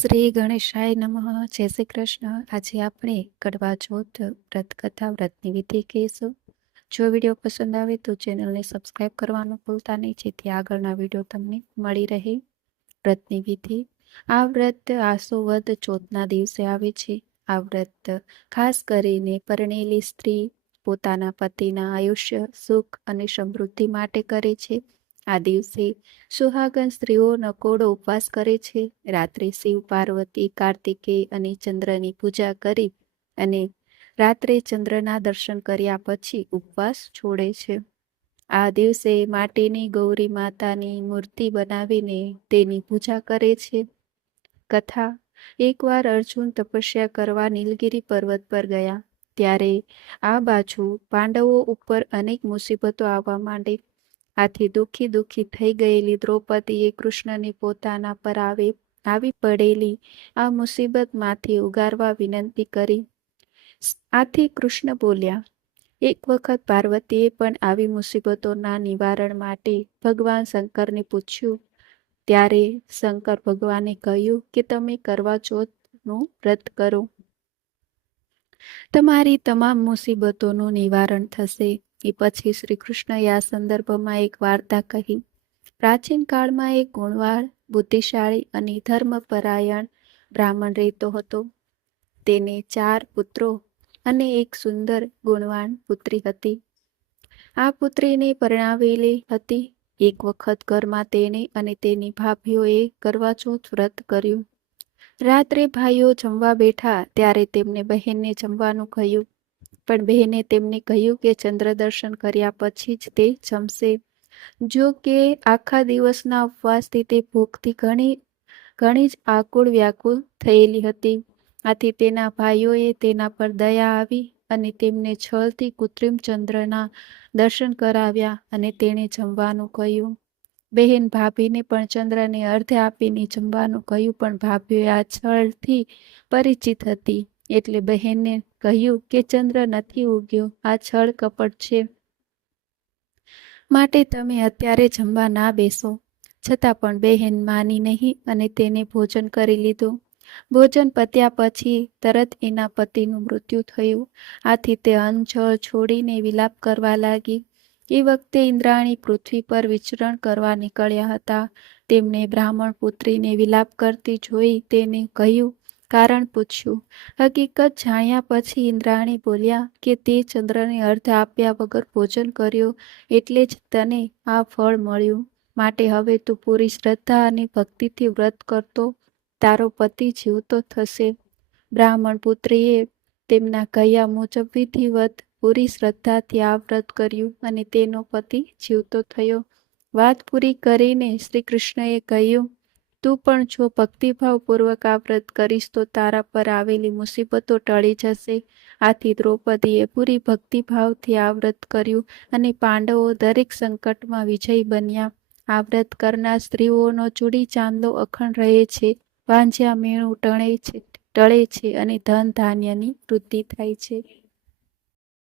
શ્રી ગણેશાય નમઃ. જય શ્રી કૃષ્ણ. આજે આપણે કડવા ચોથ વ્રત કથા વ્રતની વિધિ કહીશું. જો વીડિયો પસંદ આવે તો ચેનલને સબસ્ક્રાઈબ કરવાનું ભૂલતા નહીં, જેથી આગળના વીડિયો તમને મળી રહે વ્રતની વિધિ. આ વ્રત આસો વદ ચોથના દિવસે આવે છે. આ વ્રત ખાસ કરીને પરણેલી સ્ત્રી પોતાના પતિના આયુષ્ય, સુખ અને સમૃદ્ધિ માટે કરે છે. આ દિવસે સુહાગન સ્ત્રીઓ નકોડો ઉપવાસ કરે છે. રાત્રે શિવ, પાર્વતી કાર્તિકેય અને ચંદ્રની પૂજા કરી અને રાત્રે ચંદ્રના દર્શન કર્યા પછી ઉપવાસ છોડે છે. આ દિવસે માટીની ગૌરી માતાની મૂર્તિ બનાવીને તેની પૂજા કરે છે. કથા. એકવાર અર્જુન તપસ્યા કરવા નીલગિરી પર્વત પર ગયા, ત્યારે આ બાજુ પાંડવો ઉપર અનેક મુસીબતો આવવા માંડી. આથી દુઃખી દુઃખી થઈ ગયેલી દ્રૌપદીએ કૃષ્ણને પોતાના પર આવે, આવી પડેલી આ મુસીબતમાંથી ઉગારવા વિનંતી કરી. આથી કૃષ્ણ બોલ્યા, એક વખત પાર્વતીએ પણ આવી મુસીબતોના નિવારણ માટે ભગવાન શંકરને પૂછ્યું. ત્યારે શંકર ભગવાને કહ્યું કે તમે કરવા ચોથનું વ્રત કરો. તમારી તમામ મુસીબતોનું નિવારણ થશે. એ પછી શ્રી કૃષ્ણએ આ સંદર્ભમાં એક વાર્તા કહી. પ્રાચીન કાળમાં એક ગુણવાળ, બુદ્ધિશાળી અને ધર્મપરાયણ બ્રાહ્મણ રહેતો હતો. તેને ચાર પુત્રો અને એક સુંદર ગુણવાન પુત્રી હતી. આ પુત્રીને પરણાવેલી હતી. એક વખત ઘરમાં તેને અને તેની ભાભીઓએ કરવાચોથ વ્રત કર્યું. રાત્રે ભાઈઓ જમવા બેઠા ત્યારે તેમને બહેનને જમવાનું કહ્યું. પણ બહેને તેમને કહ્યું કે ચંદ્ર દર્શન કર્યા પછી જ તે જમશે. જો કે આખા દિવસના ઉપવાસથી તે ભૂખથી ઘણી ઘણી જ આકુળ વ્યાકુળ થયેલી હતી. આથી તેના ભાઈઓએ તેના પર દયા આવી અને તેમને છળથી કૃત્રિમ ચંદ્રના દર્શન કરાવ્યા અને તેણે જમવાનું કહ્યું. બહેન ભાભીને પણ ચંદ્રને અર્ધે આપીને જમવાનું કહ્યું, પણ ભાભીઓ આ છળથી પરિચિત હતી. એટલે બહેનને કહ્યું કે ચંદ્ર નથી ઉગ્યો, આ છળ કપટ છે. માટે તમે અત્યારે જમવા ના બેસો. છતાં પણ બહેન માની નહીં અને તેને ભોજન કરી લીધું. ભોજન પત્યા પછી તરત એના પતિનું મૃત્યુ થયું. આથી તે અનછળ છોડીને વિલાપ કરવા લાગી. એ વખતે ઇન્દ્રાણી પૃથ્વી પર વિચરણ કરવા નીકળ્યા હતા. તેમને બ્રાહ્મણ પુત્રીને વિલાપ કરતી જોઈ તેને કહ્યું કારણ પૂછ્યું. હકીકત જાણ્યા પછી ઇન્દ્રાણી બોલ્યા કે તે ચંદ્રને અર્ધ આપ્યા વગર ભોજન કર્યું એટલે જ તને આ ફળ મળ્યું. માટે હવે તું પૂરી શ્રદ્ધા અને ભક્તિથી વ્રત કરતો, તારો પતિ જીવતો થશે. બ્રાહ્મણ પુત્રીએ તેમના કહ્યા મુજબ વિધિવત પૂરી શ્રદ્ધાથી આ વ્રત કર્યું અને તેનો પતિ જીવતો થયો. વાત પૂરી કરીને શ્રી કૃષ્ણએ કહ્યું તું પણ જો ભક્તિભાવપૂર્વક આ વ્રત કરીશ તો તારા પર આવેલી મુસીબતો ટળી જશે. આથી દ્રૌપદીએ પૂરી ભક્તિભાવથી આ વ્રત કર્યું અને પાંડવો દરેક સંકટમાં વિજય બન્યા. આ વ્રત કરનાર સ્ત્રીઓનો ચૂડી ચાંદલો અખંડ રહે છે વાંઝ્યા મેણું ટણે છે, ટળે છે અને ધન ધાન્યની વૃદ્ધિ થાય છે.